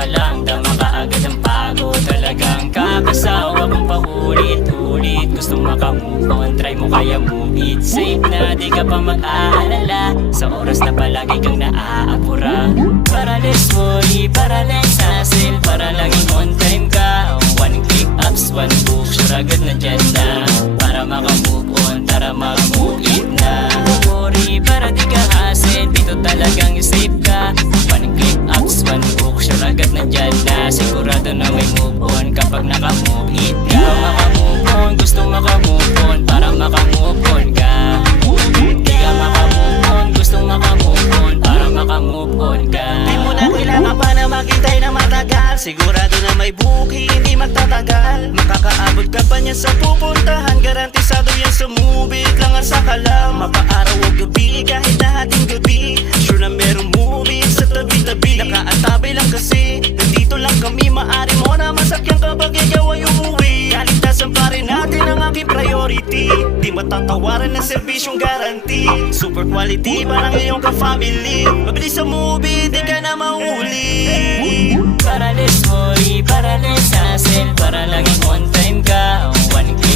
pa lang, dama ka agad ang pagod. Talagang kakasawa kung paulit-ulit. Gusto makamove on, try mo kaya move it. Safe na, di ka pa mag-aalala sa oras na palagi kang naaapura. Para less worry, para less hassle, para laging on time ka. One click apps, one book, sure agad na dyan na. Para makamove on, para mag-move it na. Worry, para di ka hassle, dito talagang safe ka. One click apps, one book, sure agad na dyan na. Sigurado na may move on kapag naka-move it ka. Makamove on, gusto makamove on, para makamove on ka. Di ka makamove on, gusto makamove on, para makamove on ka. Di mo na kailangan pa na maghintay na matagal. Sigurado na may buki, hindi magtatagal. Makakaabot ka pa niyan sa pupuntahan. Garantisado yan sa movie, langan sa kalam. Mapaaraw o gabi, kahit na hating gabi. Sure na merong movie sa tabi-tabi. Nakaantabay lang kasi, nandito lang kami. Maari mo na masakyan kapag ikaw ay umuwi. Kaligtasan pa rin natin ang aking priority. Di matatawaran ng serbisyong guarantee. Super quality, parang iyong ka-family. Mabilis sa movie, di ka na mahuli. Para less worry, para less hassle, para laging on time ka. One click